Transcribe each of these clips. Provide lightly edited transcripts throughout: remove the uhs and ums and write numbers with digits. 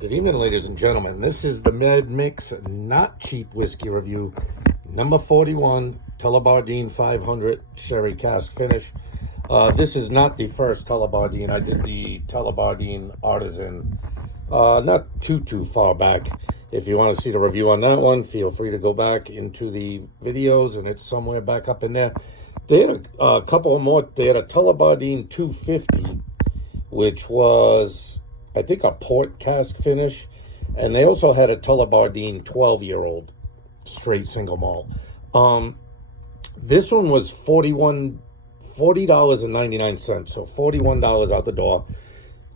Good evening, ladies and gentlemen. This is the Micks Not Cheap Whiskey Review, number 41, Tullibardine 500 Sherry Cask Finish. This is not the first Tullibardine. I did the Tullibardine Artisan not too far back. If you want to see the review on that one, feel free to go back into the videos, and it's somewhere back up in there. They had a couple more. They had a Tullibardine 250, which was, I think, a port cask finish. And they also had a Tullibardine 12-year-old straight single malt. This one was $40.99, so $41 out the door.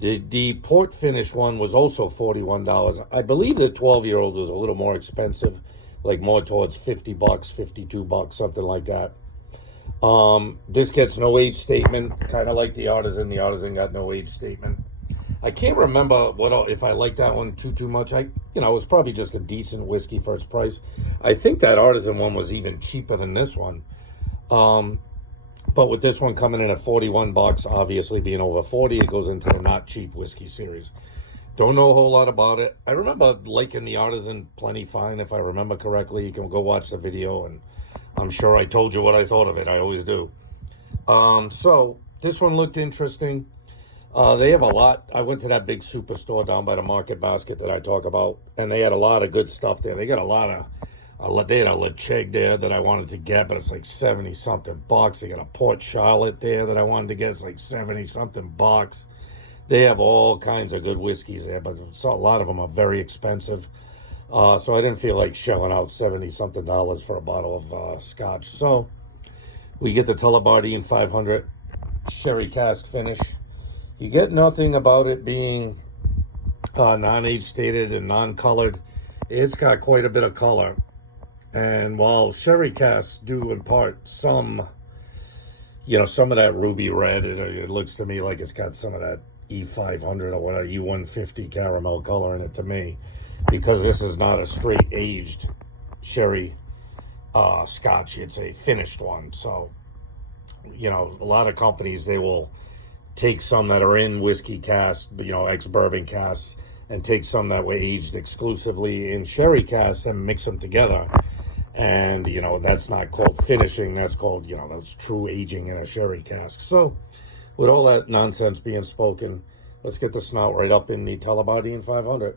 The port finish one was also $41. I believe the 12-year-old was a little more expensive, like more towards $50, $52, something like that. This gets no age statement, kind of like the Artisan. The Artisan got no age statement. I can't remember if I liked that one too much. It was probably just a decent whiskey for its price. I think that Artisan one was even cheaper than this one. But with this one coming in at $41, obviously being over 40, it goes into the not cheap whiskey series. Don't know a whole lot about it. I remember liking the Artisan plenty fine, if I remember correctly. You can go watch the video, and I'm sure I told you what I thought of it. I always do. So this one looked interesting. They have a lot. I went to that big superstore down by the Market Basket that I talk about, and they had a lot of good stuff there. They got a lot of, they had a Lecheg there that I wanted to get, but it's like 70 something bucks. They got a Port Charlotte there that I wanted to get. It's like 70 something bucks. They have all kinds of good whiskeys there, but a lot of them are very expensive. So I didn't feel like shelling out 70 something dollars for a bottle of scotch. So we get the Tullibardine 500 Sherry Cask Finish. You get nothing about it being non-age stated and non-colored. It's got quite a bit of color. And while sherry casks do impart some, some of that ruby red, it looks to me like it's got some of that E500 or whatever, E150 caramel color in it to me. Because this is not a straight aged sherry scotch. It's a finished one. So, a lot of companies, they will take some that are in whiskey casks, ex-bourbon casks, and take some that were aged exclusively in sherry casks and mix them together. And, that's not called finishing. That's called, that's true aging in a sherry cask. So, with all that nonsense being spoken, let's get the snout right up in the Tullibardine 500.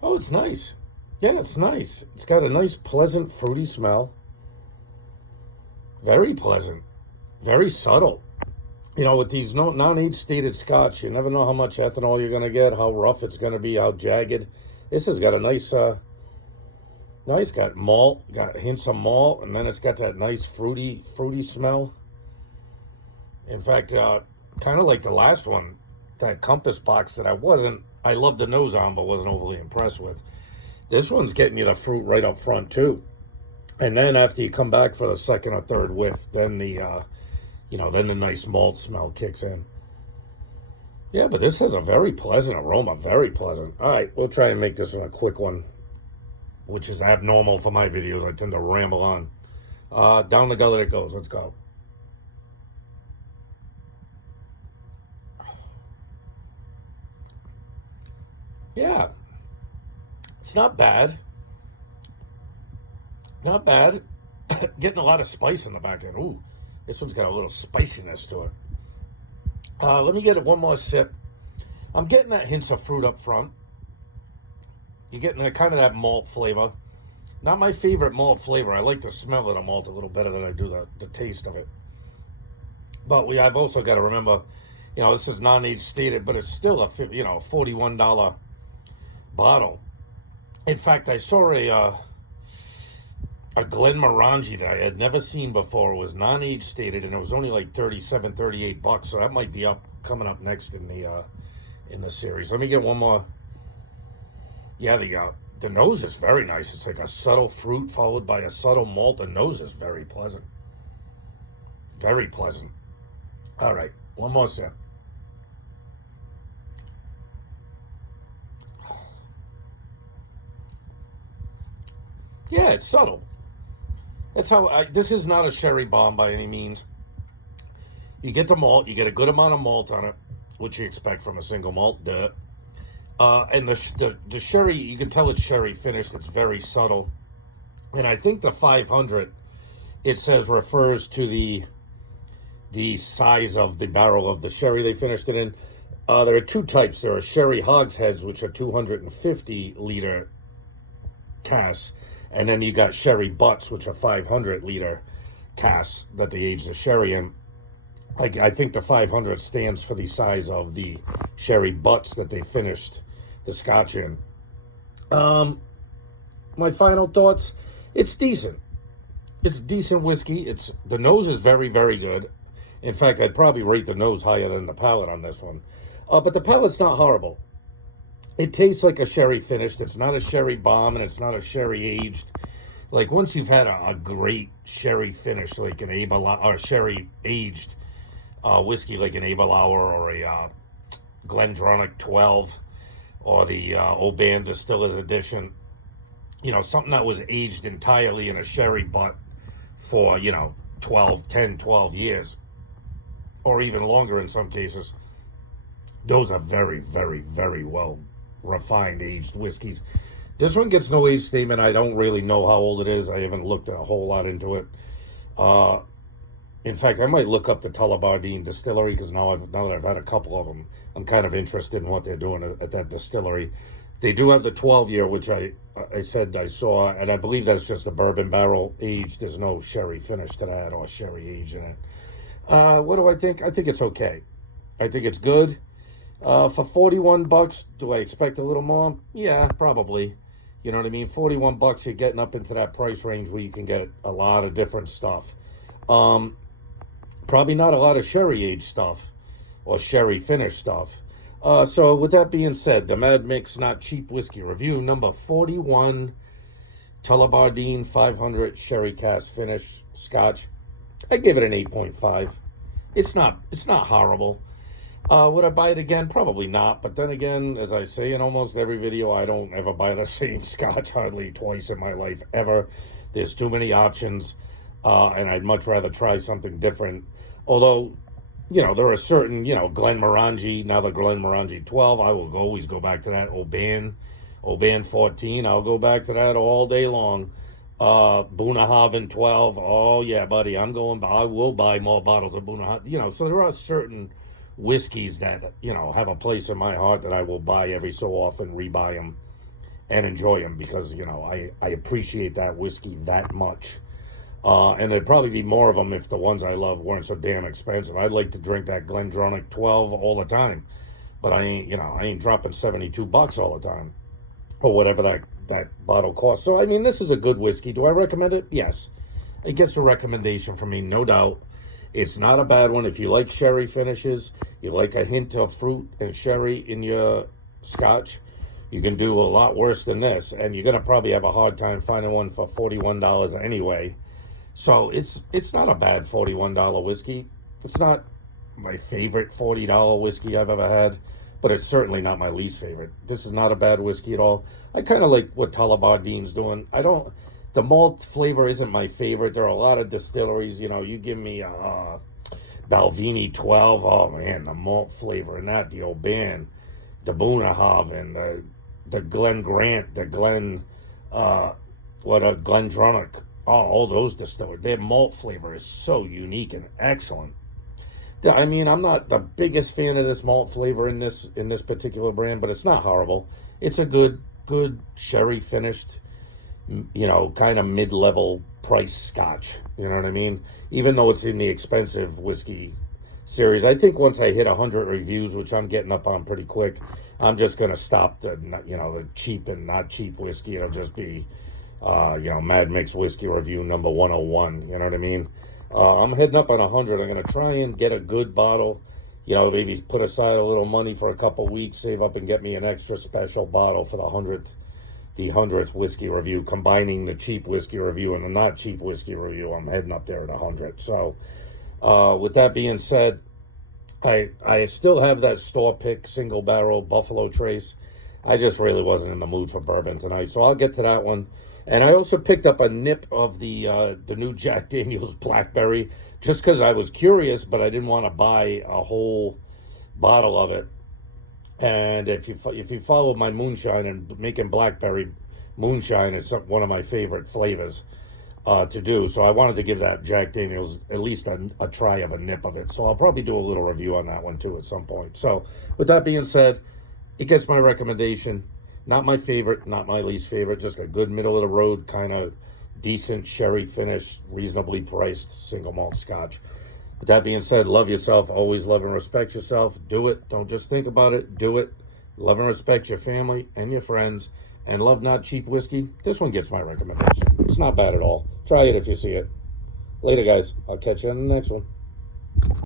Oh, it's nice. Yeah, it's nice. It's got a nice, pleasant, fruity smell. Very pleasant. Very subtle. With these non-age stated scotch, you never know how much ethanol you're going to get, how rough it's going to be, how jagged. This has got a nice, got malt, got hints of malt, and then it's got that nice fruity smell. In fact, kind of like the last one, that Compass box that I loved the nose on, but wasn't overly impressed with. This one's getting you the fruit right up front, too. And then after you come back for the second or third whiff, then then the nice malt smell kicks in. Yeah, but this has a very pleasant aroma, very pleasant. All right, we'll try and make this one a quick one, which is abnormal for my videos. I tend to ramble on. Down the gullet it goes. Let's go. Yeah, it's not bad. Not bad. Getting a lot of spice in the back end. Ooh, this one's got a little spiciness to it. Let me get one more sip. I'm getting that hints of fruit up front. You're getting kind of that malt flavor. Not my favorite malt flavor. I like the smell of the malt a little better than I do the taste of it. But I've also got to remember, this is non-age stated, but it's still a $41 bottle. In fact, I saw a Glenmorangie that I had never seen before. It was non-age stated, and it was only like $37, $38. So that might be coming up next in the series. Let me get one more. Yeah, the nose is very nice. It's like a subtle fruit followed by a subtle malt. The nose is very pleasant. Very pleasant. All right, one more sip. Yeah, it's subtle. That's how this is not a sherry bomb by any means. You get the malt, you get a good amount of malt on it, which you expect from a single malt, duh. And the sherry, you can tell it's sherry finished. It's very subtle. And I think the 500, it says, refers to the size of the barrel of the sherry they finished it in. There are two types. There are sherry hogsheads, which are 250-liter casks, and then you got sherry butts, which are 500-liter casks that they age the sherry in. I think the 500 stands for the size of the sherry butts that they finished the scotch in. My final thoughts, it's decent. It's decent whiskey. The nose is very, very good. In fact, I'd probably rate the nose higher than the palate on this one. But the palate's not horrible. It tastes like a sherry finished. It's not a sherry bomb, and it's not a sherry aged. Like, once you've had a great sherry finish, like an Abelauer, or sherry aged whiskey, like an Abelauer or a Glendronach 12, or the Oban Distiller's Edition, something that was aged entirely in a sherry butt for, 12 years, or even longer in some cases. Those are very, very, very well refined aged whiskeys. This one gets no age statement. I don't really know how old it is. I haven't looked a whole lot into it. In fact, I might look up the Tullibardine distillery, because now that I've had a couple of them, I'm kind of interested in what they're doing at that distillery. They do have the 12-year, which I said I saw, and I believe that's just a bourbon barrel aged. There's no sherry finish to that or sherry age in it. What do I think? I think it's okay. I think it's good. For 41 bucks, do I expect a little more? Yeah, probably. You know what I mean? 41 bucks, you're getting up into that price range where you can get a lot of different stuff. Probably not a lot of sherry aged stuff or sherry finished stuff. So with that being said, the Mad Mix Not Cheap Whiskey Review, number 41, Tullibardine 500 Sherry Cask Finish Scotch. I give it an 8.5. It's not horrible. Would I buy it again? Probably not. But then again, as I say in almost every video, I don't ever buy the same scotch hardly twice in my life, ever. There's too many options, and I'd much rather try something different. Although, there are certain, Glenmorangie, now the Glenmorangie 12, I will always go back to that. Oban 14, I'll go back to that all day long. Bunnahabhain 12, oh yeah, buddy, I will buy more bottles of Bunnahabhain. So there are certain whiskeys that, have a place in my heart that I will buy every so often, rebuy them, and enjoy them, because, I appreciate that whiskey that much. And there'd probably be more of them if the ones I love weren't so damn expensive. I'd like to drink that Glendronach 12 all the time, but I ain't dropping 72 bucks all the time, or whatever that bottle costs. So, I mean, this is a good whiskey. Do I recommend it? Yes. It gets a recommendation from me, no doubt. It's not a bad one. If you like sherry finishes, you like a hint of fruit and sherry in your scotch, you can do a lot worse than this, and you're going to probably have a hard time finding one for $41 anyway. So it's not a bad $41 whiskey. It's not my favorite $40 whiskey I've ever had, but it's certainly not my least favorite. This is not a bad whiskey at all. I kind of like what Tullibardine's doing. The malt flavor isn't my favorite. There are a lot of distilleries, you give me Balvenie 12, oh man, the malt flavor in that, the Oban, the Bunnahabhain, the Glen Grant, the Glendronach, all those distilleries, their malt flavor is so unique and excellent. I mean, I'm not the biggest fan of this malt flavor in this particular brand, but it's not horrible. It's a good sherry finished, kind of mid-level price scotch. You know what I mean? Even though it's in the expensive whiskey series, I think once I hit 100 reviews, which I'm getting up on pretty quick, I'm just going to stop the cheap and not cheap whiskey. It'll just be, Mad Mix Whiskey Review number 101. You know what I mean? I'm heading up on 100. I'm going to try and get a good bottle, maybe put aside a little money for a couple weeks, save up and get me an extra special bottle for the 100th whiskey review, combining the cheap whiskey review and the not cheap whiskey review. I'm heading up there at 100. So, with that being said, I still have that store pick single barrel Buffalo Trace. I just really wasn't in the mood for bourbon tonight, so I'll get to that one. And I also picked up a nip of the new Jack Daniel's Blackberry, just because I was curious, but I didn't want to buy a whole bottle of it. And if you follow my moonshine, and making blackberry moonshine is one of my favorite flavors to do. So I wanted to give that Jack Daniels at least a try of a nip of it. So I'll probably do a little review on that one too at some point. So with that being said, it gets my recommendation. Not my favorite, not my least favorite, just a good middle of the road kind of decent sherry finish, reasonably priced single malt scotch. With that being said, love yourself, always love and respect yourself. Do it. Don't just think about it, do it. Love and respect your family and your friends, and love not cheap whiskey. This one gets my recommendation. It's not bad at all. Try it if you see it. Later, guys. I'll catch you on the next one.